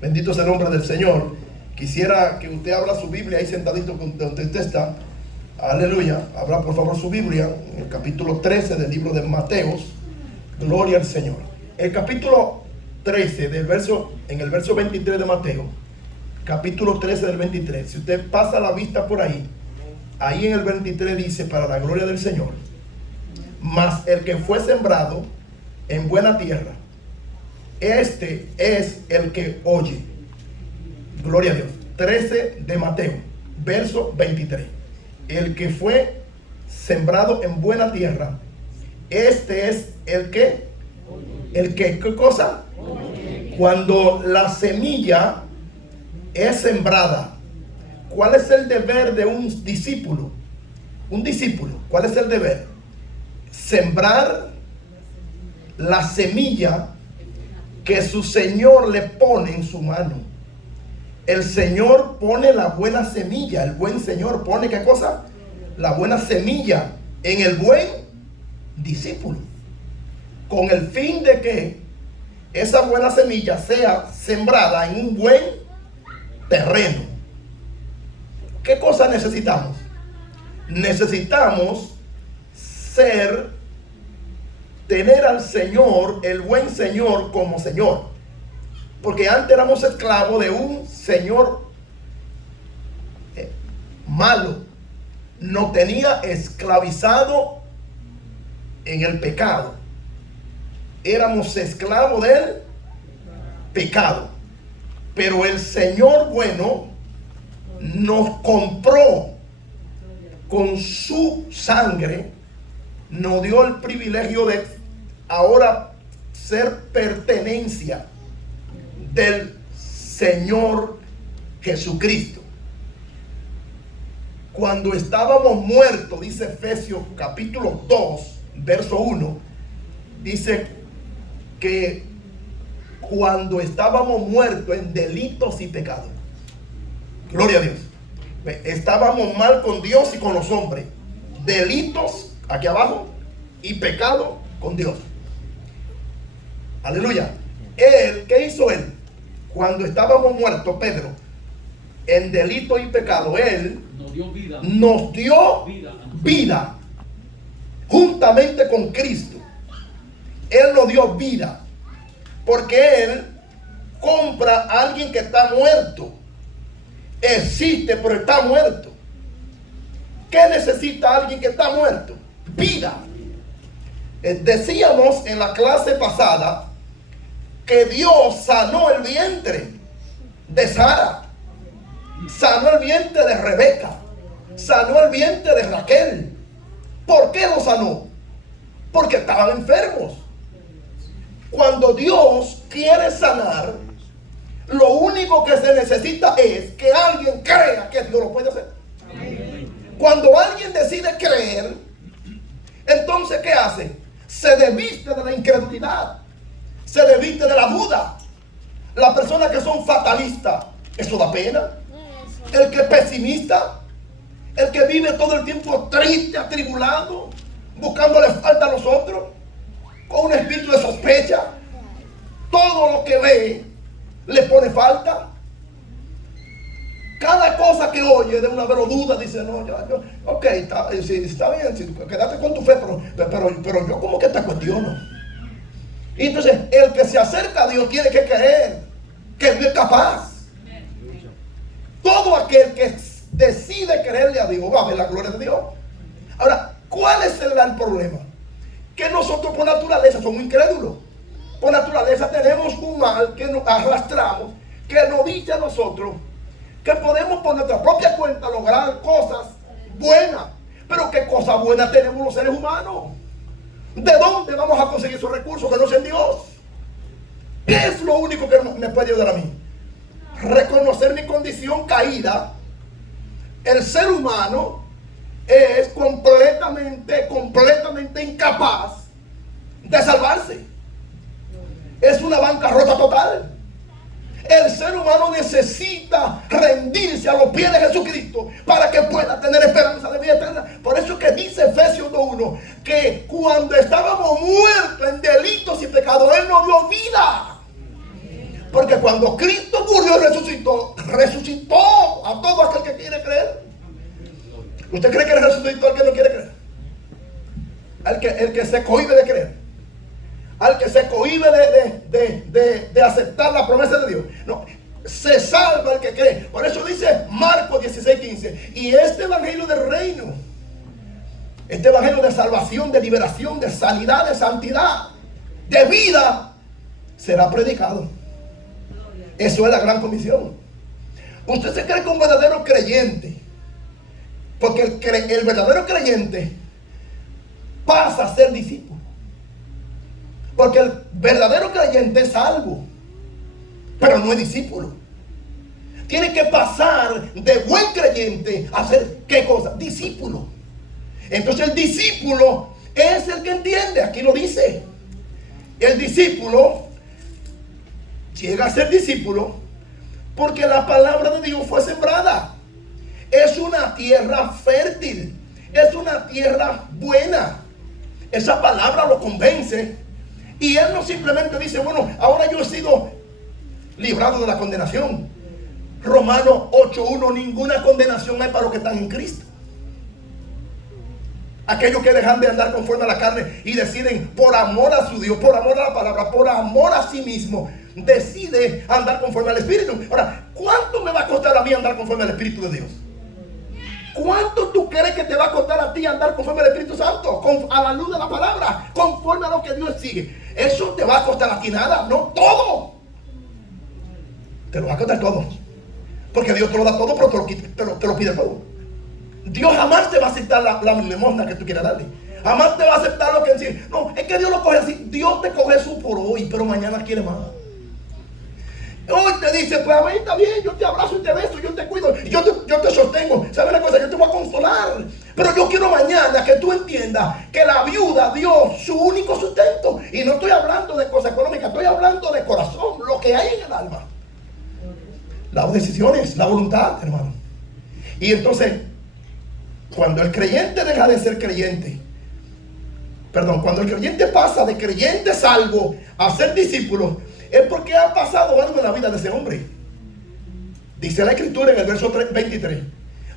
Bendito sea el nombre del Señor. Quisiera que usted abra su Biblia ahí sentadito donde usted está. Aleluya. Abra por favor su Biblia en el capítulo 13 del libro de Mateos. Gloria al Señor. El capítulo 13 en el verso 23 de Mateo. Capítulo 13 del 23. Si usted pasa la vista por ahí, ahí en el 23 dice: para la gloria del Señor. Mas el que fue sembrado en buena tierra, este es el que oye. Gloria a Dios. 13 de Mateo, verso 23. El que fue sembrado en buena tierra, este es el que, ¿qué cosa? Cuando la semilla es sembrada, ¿cuál es el deber de un discípulo? Un discípulo, ¿cuál es el deber? Sembrar la semilla que su Señor le pone en su mano. El Señor pone la buena semilla. El buen Señor pone ¿qué cosa? La buena semilla en el buen discípulo, con el fin de que esa buena semilla sea sembrada en un buen terreno. ¿Qué cosa necesitamos? Necesitamos tener al Señor, el buen Señor, como Señor. Porque antes éramos esclavos de un Señor malo. Nos tenía esclavizado en el pecado. Éramos esclavos del pecado. Pero el Señor bueno nos compró con su sangre. Nos dio el privilegio de ahora ser pertenencia del Señor Jesucristo. Cuando estábamos muertos, dice Efesios capítulo 2, verso 1, dice que cuando estábamos muertos en delitos y pecados, gloria a Dios, estábamos mal con Dios y con los hombres, delitos aquí abajo y pecado con Dios. Aleluya. ¿Qué hizo él? Cuando estábamos muertos, Pedro, en delito y pecado, él nos dio vida juntamente con Cristo. Él nos dio vida porque él compra a alguien que está muerto. Existe, pero está muerto. ¿Qué necesita alguien que está muerto? Vida. Decíamos en la clase pasada que Dios sanó el vientre de Sara, sanó el vientre de Rebeca, sanó el vientre de Raquel. ¿Por qué lo sanó? Porque estaban enfermos. Cuando Dios quiere sanar, lo único que se necesita es que alguien crea que Dios lo puede hacer. Cuando alguien decide creer, entonces ¿qué hace? Se desviste de la incredulidad, se desviste de la duda. Las personas que son fatalistas, eso da pena. El que es pesimista, el que vive todo el tiempo triste, atribulado, buscándole falta a los otros, con un espíritu de sospecha, todo lo que ve le pone falta. Cada cosa que oye de una vez lo duda, dice, no, ok, está bien, sí, quédate con tu fe, pero yo como que te cuestiono. Y entonces el que se acerca a Dios tiene que creer que Dios es capaz. Todo aquel que decide creerle a Dios va a ver la gloria de Dios. Ahora, ¿cuál es el gran problema? Que nosotros por naturaleza somos incrédulos. Por naturaleza tenemos un mal que nos arrastramos, que nos dice a nosotros que podemos por nuestra propia cuenta lograr cosas buenas. Pero ¿qué cosas buenas tenemos los seres humanos? ¿De dónde vamos a conseguir esos recursos que no sean Dios? ¿Qué es lo único que me puede ayudar a mí? Reconocer mi condición caída. El ser humano es completamente incapaz de salvarse. Es una bancarrota total. El ser humano necesita rendirse a los pies de Jesucristo para que pueda tener esperanza de vida eterna. Por eso es que dice Efesios 2:1 que cuando estábamos muertos en delitos y pecados, Él nos dio vida. Porque cuando Cristo murió y resucitó a todo aquel que quiere creer. ¿Usted cree que él resucitó al que no quiere creer? El que se cohíbe de creer. Al que se cohíbe de aceptar la promesa de Dios. No, se salva el que cree. Por eso dice Marcos 16:15. Y este evangelio del reino, este evangelio de salvación, de liberación, de sanidad, de santidad, de vida, será predicado. Eso es la gran comisión. Usted se cree que un verdadero creyente, porque el verdadero creyente pasa a ser discípulo. Porque el verdadero creyente es salvo, pero no es discípulo. Tiene que pasar de buen creyente a ser, ¿qué cosa? Discípulo. Entonces el discípulo es el que entiende. Aquí lo dice. El discípulo llega a ser discípulo porque la palabra de Dios fue sembrada. Es una tierra fértil. Es una tierra buena. Esa palabra lo convence. Y él no simplemente dice, bueno, ahora yo he sido librado de la condenación. Romanos 8:1, ninguna condenación hay para los que están en Cristo. Aquellos que dejan de andar conforme a la carne y deciden por amor a su Dios, por amor a la palabra, por amor a sí mismo, decide andar conforme al Espíritu. Ahora, ¿cuánto me va a costar a mí andar conforme al Espíritu de Dios? ¿Cuánto tú crees que te va a costar a ti andar conforme al Espíritu Santo? A la luz de la palabra, conforme a lo que Dios exige. Eso te va a costar a ti nada, no todo. Te lo va a costar todo. Porque Dios te lo da todo, pero te lo pide todo. Dios jamás te va a aceptar la limosna que tú quieras darle. Jamás te va a aceptar lo que decir. No, es que Dios lo coge así. Dios te coge eso por hoy, pero mañana quiere más. Hoy te dice, pues a mí está bien, yo te abrazo y te beso, yo te cuido, yo te sostengo. ¿Sabes una cosa? Yo te voy a consolar. Pero yo quiero mañana que tú entiendas que la viuda dio su único sustento. Y no estoy hablando de cosas económicas, estoy hablando de corazón, lo que hay en el alma. Las decisiones, la voluntad, hermano. Y entonces, cuando el creyente deja de ser creyente, cuando el creyente pasa de creyente salvo a ser discípulo, es porque ha pasado algo en la vida de ese hombre. Dice la Escritura en el verso 23: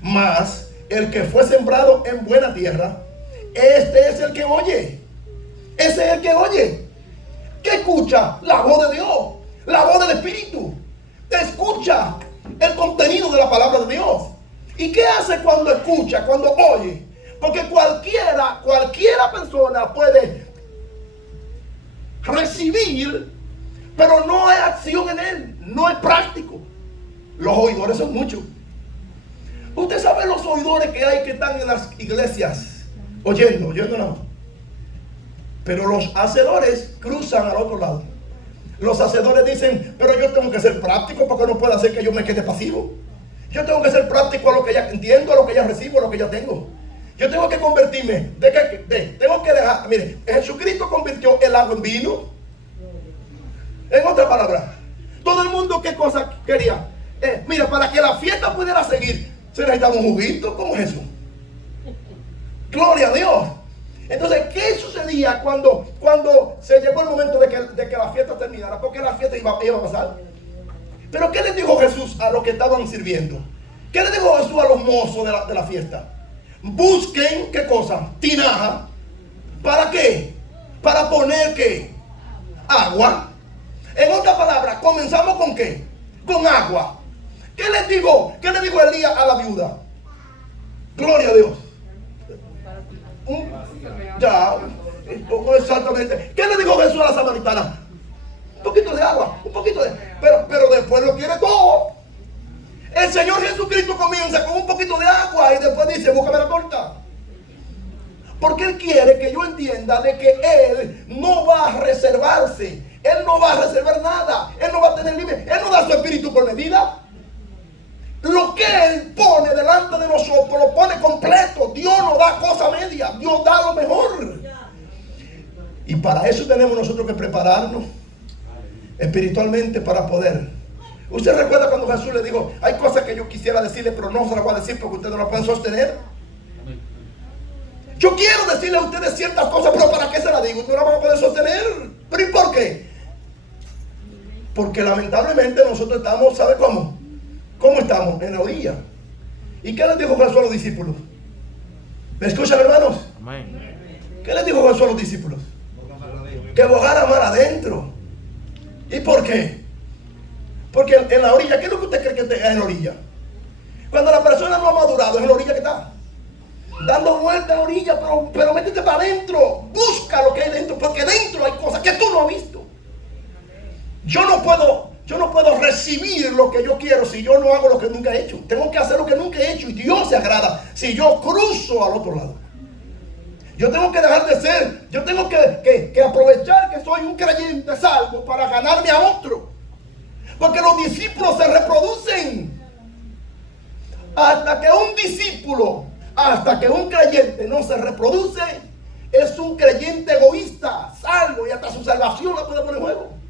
mas el que fue sembrado en buena tierra, este es el que oye. Ese es el que oye, que escucha la voz de Dios, la voz del Espíritu. Escucha el contenido de la palabra de Dios. ¿Y qué hace cuando escucha, cuando oye? Porque cualquiera persona puede recibir, pero no hay acción en él, no es práctico. Los oidores son muchos. Usted sabe los oidores que hay que están en las iglesias oyendo nada más. Pero los hacedores cruzan al otro lado. Los hacedores dicen, pero yo tengo que ser práctico porque no puede hacer que yo me quede pasivo. Yo tengo que ser práctico a lo que ya entiendo, a lo que ya recibo, a lo que ya tengo. Yo tengo que convertirme, tengo que dejar. Mire, Jesucristo convirtió el agua en vino. En otra palabra, todo el mundo, ¿qué cosa quería? Mira, para que la fiesta pudiera seguir, se necesitaba un juguito como Jesús. Gloria a Dios. Entonces, ¿qué sucedía cuando se llegó el momento de que la fiesta terminara? Porque la fiesta iba a pasar. Pero ¿qué les dijo Jesús a los que estaban sirviendo? ¿Qué les dijo Jesús a los mozos de la fiesta? Busquen, ¿qué cosa? Tinaja. ¿Para qué? Para poner, ¿qué? Agua. En otras palabras, comenzamos con ¿qué? Con agua. ¿Qué les dijo Elías a la viuda? Gloria a Dios. Ya, exactamente. ¿Qué le dijo Jesús a la samaritana? Un poquito de agua, pero después lo quiere todo. El Señor Jesucristo comienza con un poquito de agua y después dice, búscame la torta. Porque Él quiere que yo entienda de que Él no va a reservarse. Él no va a reservar nada. Él no va a tener límite. Él no da su espíritu por medida. Lo que Él pone delante de nosotros lo pone completo. Dios no da cosa media. Dios da lo mejor. Y para eso tenemos nosotros que prepararnos espiritualmente para poder. ¿Usted recuerda cuando Jesús le dijo, hay cosas que yo quisiera decirle, pero no se las voy a decir porque ustedes no las pueden sostener? Yo quiero decirle a ustedes ciertas cosas, pero ¿para qué se las digo? No las van a poder sostener. ¿Pero y por qué? Porque lamentablemente nosotros estamos, ¿sabe cómo? ¿Cómo estamos? En la orilla. ¿Y qué les dijo Jesús a los discípulos? ¿Me escuchan, hermanos? Amén. ¿Qué les dijo Jesús a los discípulos? Que bogara mar adentro. ¿Y por qué? Porque en la orilla, ¿qué es lo que usted cree que es en la orilla? Cuando la persona no ha madurado, es en la orilla que está. Dando vuelta a la orilla, pero métete para adentro. Busca lo que hay dentro, porque dentro hay cosas que tú no has visto. Yo no puedo recibir lo que yo quiero si yo no hago lo que nunca he hecho. Tengo que hacer lo que nunca he hecho y Dios se agrada si yo cruzo al otro lado. Yo tengo que dejar de ser, yo tengo que aprovechar que soy un creyente salvo para ganarme a otro. Porque los discípulos se reproducen. Hasta que un creyente no se reproduce, es un creyente egoísta, salvo, y hasta su salvación la puede poner en juego.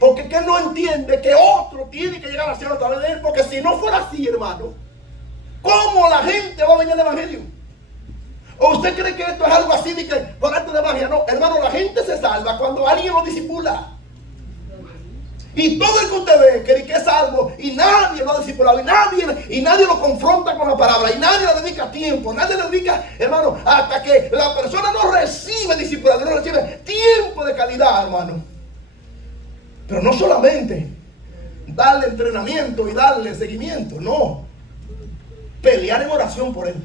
Porque que no entiende que otro tiene que llegar al cielo a través de él. Porque si no fuera así, hermano, ¿cómo la gente va a venir al evangelio? ¿O usted cree que esto es algo así de que por arte de magia? No, hermano, la gente se salva cuando alguien lo discipula. Y todo el que usted ve que es salvo y nadie lo ha discipulado y nadie lo confronta con la palabra y nadie le dedica tiempo, nadie le dedica, hermano, hasta que la persona no recibe discipulado, no recibe tiempo de calidad, hermano. Pero no solamente darle entrenamiento y darle seguimiento, no. Pelear en oración por él.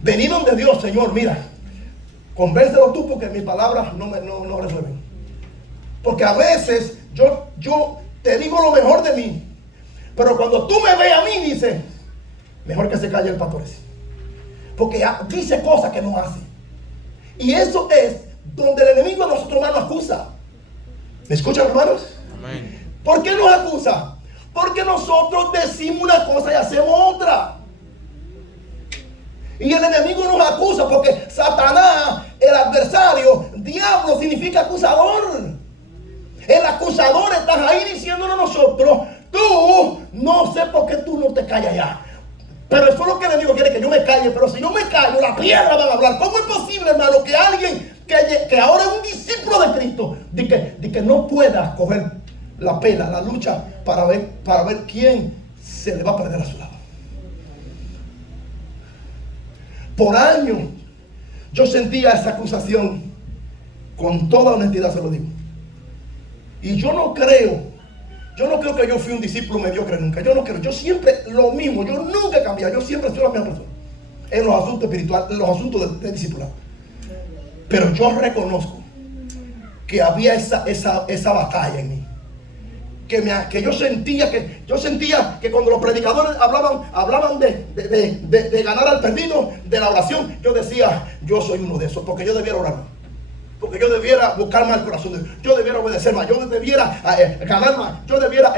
Venir donde Dios, Señor, mira, convéncelo tú porque mis palabras no resuelven. Porque a veces yo te digo lo mejor de mí, pero cuando tú me ves a mí, dices, mejor que se calle el pastor ese. Porque dice cosas que no hace. Y eso es donde el enemigo de nosotros nos acusa. ¿Me escuchan, hermanos? Amén. ¿Por qué nos acusa? Porque nosotros decimos una cosa y hacemos otra. Y el enemigo nos acusa porque Satanás, el adversario, diablo significa acusador. El acusador está ahí diciéndonos a nosotros, tú no sé por qué tú no te callas ya. Pero eso es lo que el enemigo quiere, que yo me calle. Pero si yo me callo, la piedra va a hablar. ¿Cómo es posible, hermano, que alguien que ahora es un discípulo de Cristo, de que no pueda coger la pena, la lucha para ver quién se le va a perder a su lado? Por años yo sentía esa acusación, con toda honestidad se lo digo. Y yo no creo que yo fui un discípulo mediocre nunca. Yo no creo, yo siempre lo mismo, yo nunca he cambiado, yo siempre soy la misma persona en los asuntos espirituales, en los asuntos de discipulado. Pero yo reconozco que había esa batalla en mí. Que yo sentía que cuando los predicadores hablaban de ganar al perdido, de la oración, yo decía, yo soy uno de esos, porque yo debiera orar más. Porque yo debiera buscar más el corazón de Dios. Yo debiera obedecer más. Yo debiera ganar más. Yo debiera...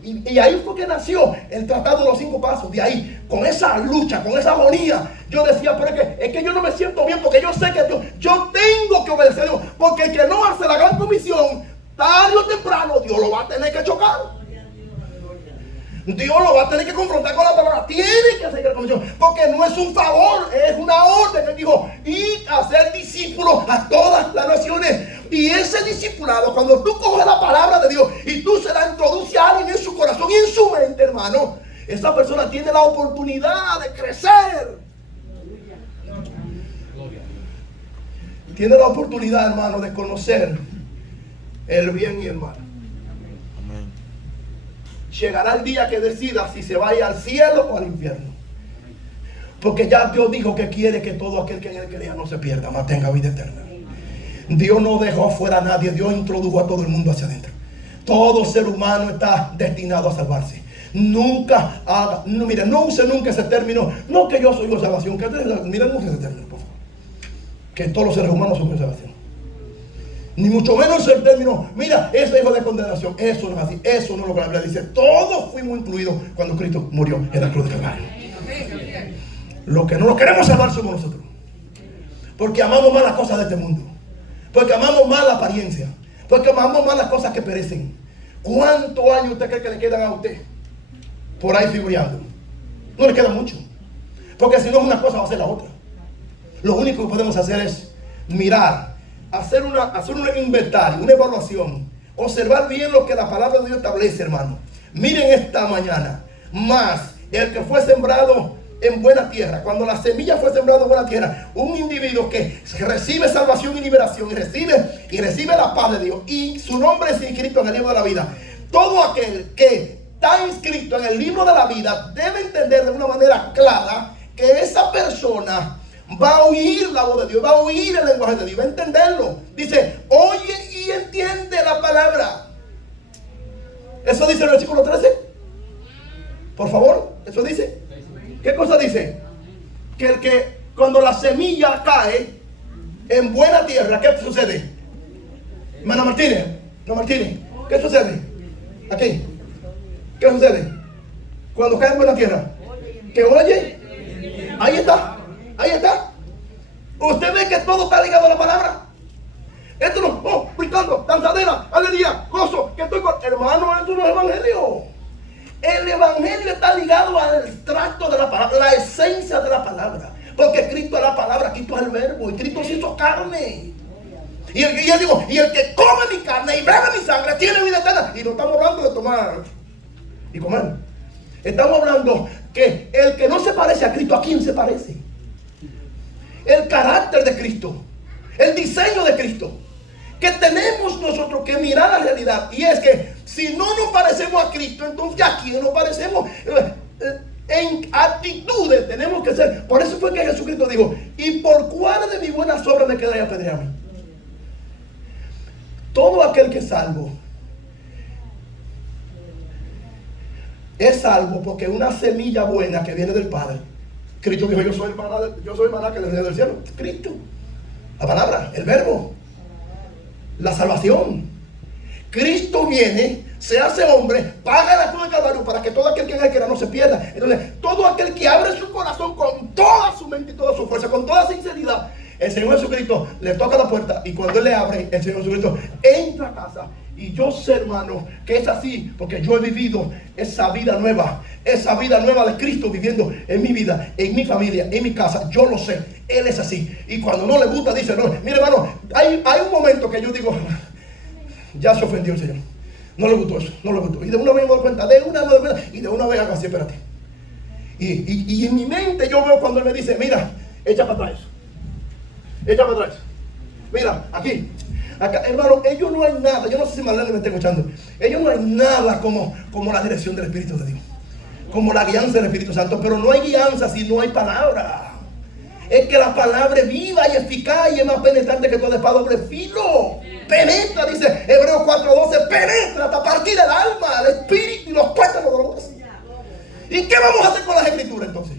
y ahí fue que nació el tratado de los 5 pasos. De ahí, con esa lucha, con esa agonía, yo decía, pero es que yo no me siento bien, porque yo sé que yo tengo que obedecer a Dios. Porque el que no hace la gran comisión, tarde o temprano, Dios lo va a tener que chocar. Dios lo va a tener que confrontar con la palabra. Tiene que hacer la comisión, porque no es un favor, es una orden. Él dijo, y hacer discípulos a todas las naciones. Y ese discipulado, cuando tú coges la palabra de Dios y tú se la introduces a alguien en su corazón y en su mente, hermano, esa persona tiene la oportunidad de crecer. Tiene la oportunidad, hermano, de conocer el bien y el mal. Llegará el día que decida si se vaya al cielo o al infierno. Porque ya Dios dijo que quiere que todo aquel que en él crea no se pierda, mas tenga vida eterna. Dios no dejó afuera a nadie. Dios introdujo a todo el mundo hacia adentro. Todo ser humano está destinado a salvarse. Nunca haga, no, mira, no use nunca ese término. No que yo soy la salvación. Mira, no use ese término, por favor. Que todos los seres humanos son de salvación. Ni mucho menos el término, mira, ese hijo de condenación. Eso no es así, eso no es lo que la Biblia dice. Todos fuimos incluidos cuando Cristo murió en la cruz de Calvario. Lo que no nos queremos salvar somos nosotros, porque amamos más las cosas de este mundo, porque amamos más la apariencia, porque amamos más las cosas que perecen. ¿Cuántos años usted cree que le quedan a usted por ahí figureando? No le queda mucho, porque si no es una cosa va a ser la otra. Lo único que podemos hacer es mirar, hacer un inventario, una evaluación. observar bien lo que la palabra de Dios establece, hermano. Miren esta mañana. Mas el que fue sembrado en buena tierra, cuando la semilla fue sembrada en buena tierra, un individuo que recibe salvación y liberación y recibe la paz de Dios, y su nombre es inscrito en el libro de la vida. Todo aquel que está inscrito en el libro de la vida debe entender de una manera clara que esa persona va a oír la voz de Dios, va a oír el lenguaje de Dios, va a entenderlo. Dice, oye y entiende la palabra. Eso dice el versículo 13. Por favor, eso dice. ¿Qué cosa dice? Que cuando la semilla cae en buena tierra, ¿qué sucede? Hermana Martínez, no Martínez, ¿qué sucede? Aquí, ¿qué sucede? Cuando cae en buena tierra, que oye, ahí está, ahí está. Usted ve que todo está ligado a la palabra. Esto no, brincando, danzadera, aleluya, gozo, que estoy con... Hermano, esto no es evangelio. El evangelio está ligado al extracto de la palabra, la esencia de la palabra. Porque Cristo es la palabra, Cristo es el verbo, y Cristo se hizo carne. Y el que come mi carne y bebe mi sangre tiene vida eterna. Y no estamos hablando de tomar y comer. Estamos hablando que el que no se parece a Cristo, ¿a quién se parece? El carácter de Cristo, el diseño de Cristo. Que tenemos nosotros que mirar la realidad. Y es que si no nos parecemos a Cristo, entonces ¿a quién nos parecemos? En actitudes tenemos que ser. Por eso fue que Jesucristo dijo, ¿y por cuál de mis buenas obras me quedaría apedrearme? Todo aquel que es salvo es salvo porque una semilla buena que viene del Padre. Cristo dijo, yo soy el maná que descendió del cielo. Cristo, la palabra, el verbo, la salvación. Cristo viene, se hace hombre, paga la cruz del Calvario para que todo aquel que en él quiera no se pierda. Entonces, todo aquel que abre su corazón con toda su mente y toda su fuerza, con toda sinceridad, el Señor Jesucristo le toca la puerta, y cuando Él le abre, el Señor Jesucristo entra a casa. Y yo sé, hermano, que es así, porque yo he vivido esa vida nueva de Cristo viviendo en mi vida, en mi familia, en mi casa. Yo lo sé, Él es así. Y cuando no le gusta, dice, no, mire, hermano, hay un momento que yo digo, ya se ofendió el Señor, no le gustó eso, no le gustó. Y de una vez me doy cuenta, y de una vez hago así, espérate. Y en mi mente yo veo cuando Él me dice, mira, echa para atrás, echa para atrás, mira, aquí. Acá, hermano, ellos no hay nada. Yo no sé si Marlene me está escuchando. Ellos no hay nada como la dirección del Espíritu de Dios, como la guianza del Espíritu Santo. Pero no hay guianza si no hay palabra. Es que la palabra es viva y eficaz y es más penetrante que toda espada doble filo. Penetra, dice Hebreos 4:12, penetra hasta partir el alma, el espíritu y los tuétanos de los huesos. ¿Y qué vamos a hacer con las escrituras entonces?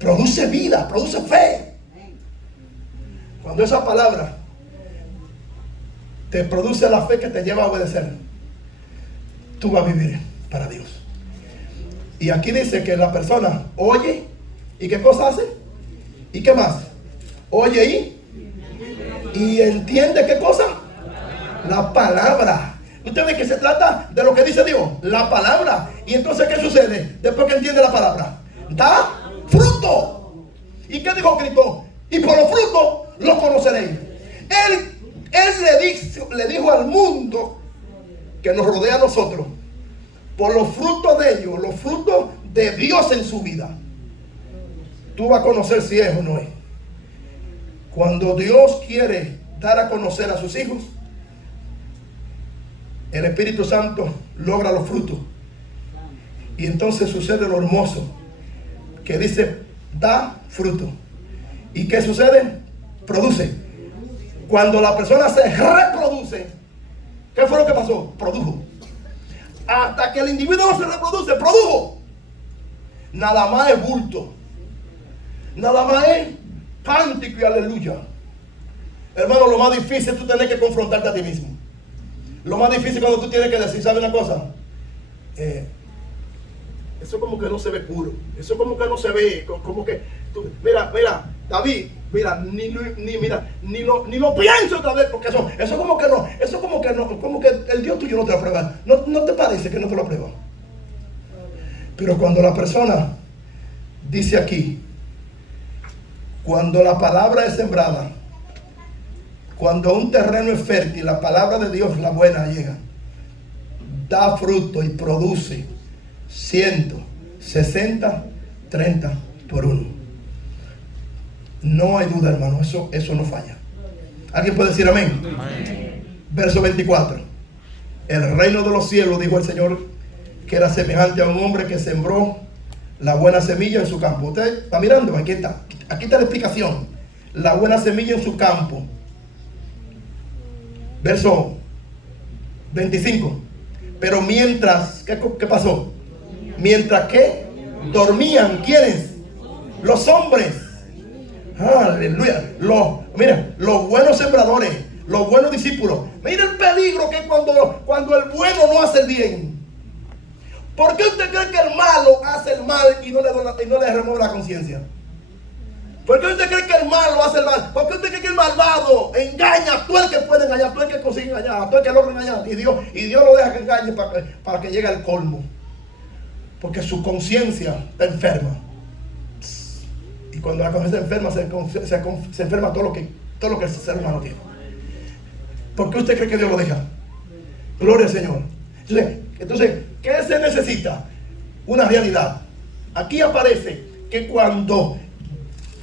Produce vida, produce fe. Cuando esa palabra te produce la fe que te lleva a obedecer, tú vas a vivir para Dios. Y aquí dice que la persona oye, ¿y qué cosa hace? ¿Y qué más? Oye y entiende ¿qué cosa? La palabra. Usted ve que se trata de lo que dice Dios, la palabra. Y entonces ¿qué sucede? Después que entiende la palabra, da fruto. ¿Y qué dijo Cristo? Y por los frutos los conoceréis. Él le dijo al mundo que nos rodea a nosotros, por los frutos de ellos, los frutos de Dios en su vida, tú vas a conocer si es o no es. Cuando Dios quiere dar a conocer a sus hijos, el Espíritu Santo logra los frutos. Y entonces sucede lo hermoso, que dice, da fruto. ¿Y qué sucede? Produce. Cuando la persona se reproduce, ¿qué fue lo que pasó? Produjo. Hasta que el individuo no se reproduce, produjo. Nada más es bulto. Nada más es cántico y aleluya. Hermano, lo más difícil es tú tener que confrontarte a ti mismo. Lo más difícil cuando tú tienes que decir, ¿sabe una cosa? Eso como que no se ve puro. Eso como que no se ve, como que mira, David, mira, ni lo pienso otra vez, porque eso como que no, como que el Dios tuyo no te lo aprueba. ¿No te parece que no te lo aprueba? Pero cuando la persona dice aquí, cuando la palabra es sembrada, Cuando un terreno es fértil, la palabra de Dios, la buena, llega, da fruto y produce 160, 30 por 1. No hay duda, hermano, eso no falla. ¿Alguien puede decir amén? Amén. Verso 24. El reino de los cielos, dijo el Señor, que era semejante a un hombre que sembró la buena semilla en su campo. Usted está mirando, aquí está la explicación. La buena semilla en su campo. Verso 25. Pero mientras, ¿qué pasó? Mientras que dormían, ¿quiénes? Los hombres. Aleluya. Los buenos sembradores, los buenos discípulos. Mira el peligro que cuando el bueno no hace el bien. ¿Por qué usted cree que el malo hace el mal y no le remueve la conciencia? ¿Por qué usted cree que el malo hace el mal? ¿Por qué usted cree que el malvado engaña a todo el que puede engañar, a todo el que consigue engañar, a todo el que logra engañar? Y Dios lo deja que engañe para que llegue al colmo. Porque su conciencia está enferma. Y cuando la conciencia enferma, se enferma todo lo que el ser humano tiene. ¿Por qué usted cree que Dios lo deja? Gloria al Señor. Entonces, ¿qué se necesita? Una realidad. Aquí aparece que cuando,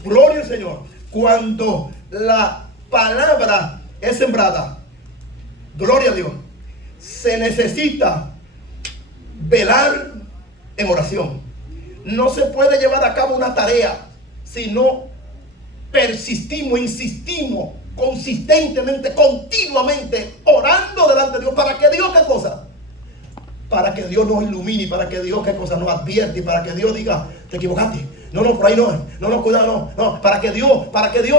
gloria al Señor, cuando la palabra es sembrada, gloria a Dios, se necesita velar en oración. No se puede llevar a cabo una tarea si no persistimos, insistimos consistentemente, continuamente, orando delante de Dios. ¿Para que Dios qué cosa? Para que Dios nos ilumine, para que Dios qué cosa nos advierte, y para que Dios diga, te equivocaste, no, por ahí no, cuidado, no, para que Dios,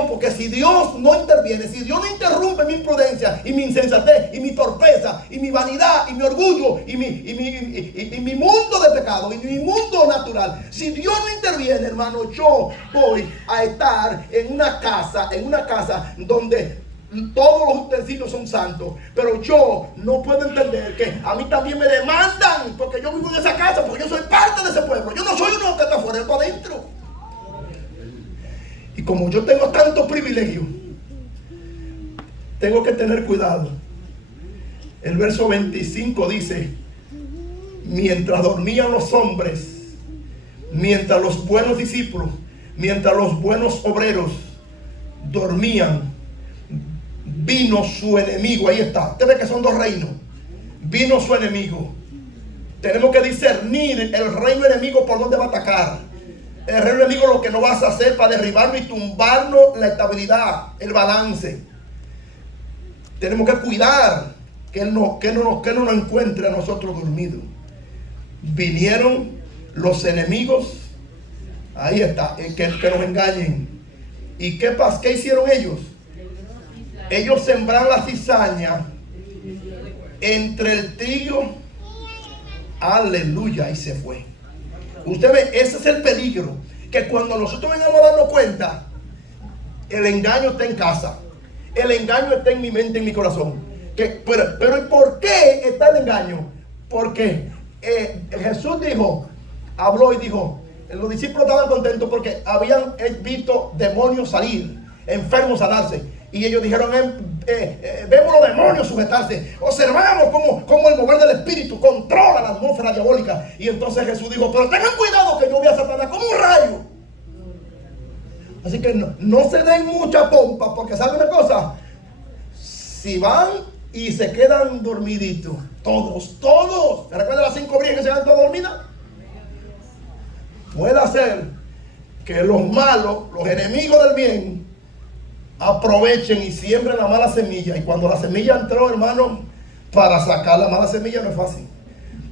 porque si Dios no interviene, si Dios no interrumpe mi imprudencia y mi insensatez y mi torpeza y mi vanidad y mi orgullo y mi mundo de pecado y mi mundo natural, si Dios no interviene, hermano, yo voy a estar en una casa donde todos los utensilios son santos, pero yo no puedo entender que a mí también me demandan, porque yo vivo en esa casa, porque yo soy parte de ese pueblo. Yo no soy uno que está afuera, estoy adentro. Y como yo tengo tantos privilegios, tengo que tener cuidado. El verso 25 dice: mientras dormían los hombres, mientras los buenos discípulos, mientras los buenos obreros dormían, vino su enemigo. Ahí está. Usted ve que son dos reinos. Vino su enemigo. Tenemos que discernir el reino enemigo por dónde va a atacar. El reino enemigo lo que no vas a hacer para derribarnos y tumbarnos la estabilidad, el balance. Tenemos que cuidar que no nos encuentre a nosotros dormidos. Vinieron los enemigos. Ahí está. Que nos engañen. ¿Y qué hicieron ellos? Ellos sembraron la cizaña entre el trigo. Aleluya, y se fue. Usted ve, ese es el peligro. Que cuando nosotros vengamos a darnos cuenta, el engaño está en casa. El engaño está en mi mente, en mi corazón. Pero ¿por qué está el engaño? Porque Jesús habló y dijo, los discípulos estaban contentos porque habían visto demonios salir, enfermos sanarse. Y ellos dijeron, vemos los demonios sujetarse. Observamos cómo el mover del espíritu controla la atmósfera diabólica. Y entonces Jesús dijo, pero tengan cuidado que yo vi a Satanás como un rayo. Así que no se den mucha pompa, porque ¿saben una cosa? Si van y se quedan dormiditos, todos. ¿Se recuerdan las 5 vírgenes que se quedan todas dormidas? Puede ser que los malos, los enemigos del bien, aprovechen y siembren la mala semilla. Y cuando la semilla entró, hermano, para sacar la mala semilla no es fácil.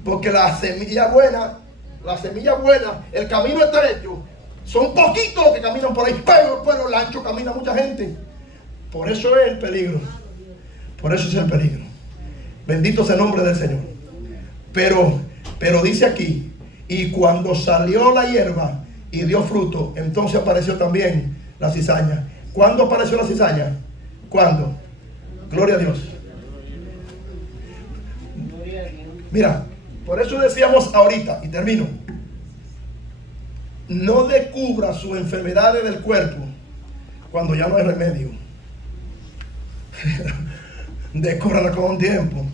Porque la semilla buena, el camino estrecho, son poquitos los que caminan por ahí. Pero el ancho camina mucha gente. Por eso es el peligro. Por eso es el peligro. Bendito sea el nombre del Señor. Pero dice aquí, y cuando salió la hierba y dio fruto, entonces apareció también la cizaña. ¿Cuándo apareció la cizaña? ¿Cuándo? Gloria a Dios. Mira, por eso decíamos ahorita, y termino, no descubra sus enfermedades del cuerpo cuando ya no hay remedio. Descúbrala con un tiempo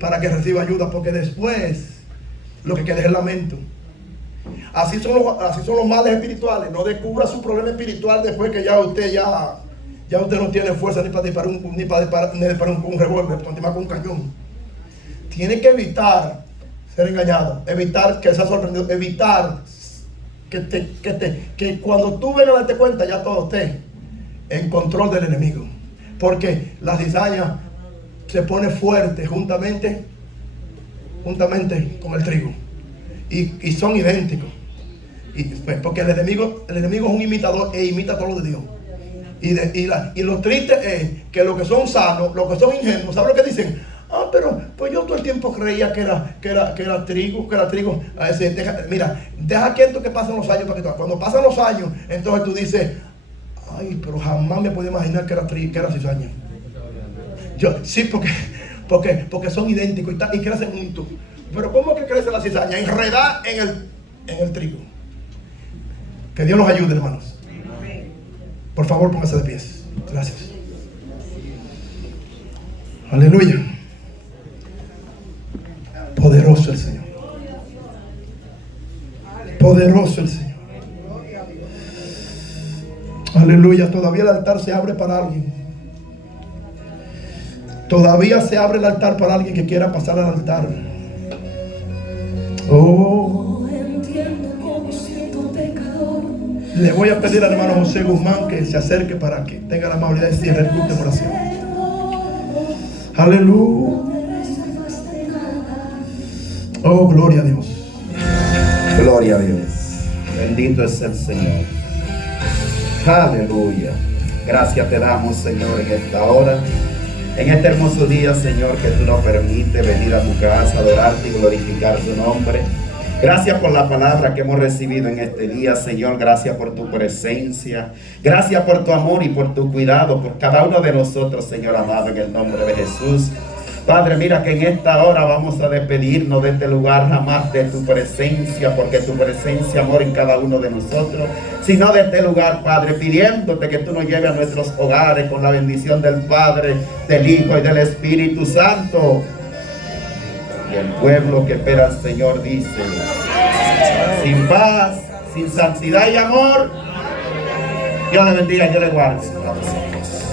para que reciba ayuda, porque después lo que queda es el lamento. Así son los males espirituales. No descubra su problema espiritual después que ya usted no tiene fuerza ni para disparar un revólver, ni más con un cañón. Tiene que evitar ser engañado, evitar que sea sorprendido, evitar que cuando tú vengas a darte cuenta ya todo esté en control del enemigo. Porque la cizaña se pone fuerte juntamente con el trigo. Y son idénticos. Porque el enemigo es un imitador e imita todo lo de Dios. Y lo triste es que los que son sanos, los que son ingenuos, ¿saben lo que dicen? Pero pues yo todo el tiempo creía que era trigo. Deja quieto que pasen los años para que cuando pasan los años, entonces tú dices, ay, pero jamás me podía imaginar que era cizaña. Sí, porque son idénticos y crecen juntos. Pero ¿cómo que crece la cizaña? Enredada en el trigo. Que Dios nos ayude, hermanos. Por favor, póngase de pies. Gracias. Aleluya. Poderoso el Señor. Poderoso el Señor. Aleluya. Todavía el altar se abre para alguien. Todavía se abre el altar para alguien que quiera pasar al altar. Le voy a pedir al hermano José Guzmán que se acerque para que tenga la amabilidad de cierre el culto de oración. Aleluya. Oh, gloria a Dios. Gloria a Dios. Bendito es el Señor. Aleluya. Gracias te damos, Señor, en esta hora. En este hermoso día, Señor, que tú nos permites venir a tu casa, adorarte y glorificar tu nombre. Gracias por la palabra que hemos recibido en este día, Señor. Gracias por tu presencia. Gracias por tu amor y por tu cuidado por cada uno de nosotros, Señor amado, en el nombre de Jesús. Padre, mira que en esta hora vamos a despedirnos de este lugar, jamás de tu presencia, porque tu presencia mora en cada uno de nosotros, sino de este lugar, Padre, pidiéndote que tú nos lleves a nuestros hogares con la bendición del Padre, del Hijo y del Espíritu Santo. Y el pueblo que espera al Señor dice, sin paz, sin santidad y amor, Dios le bendiga y Dios le guarde.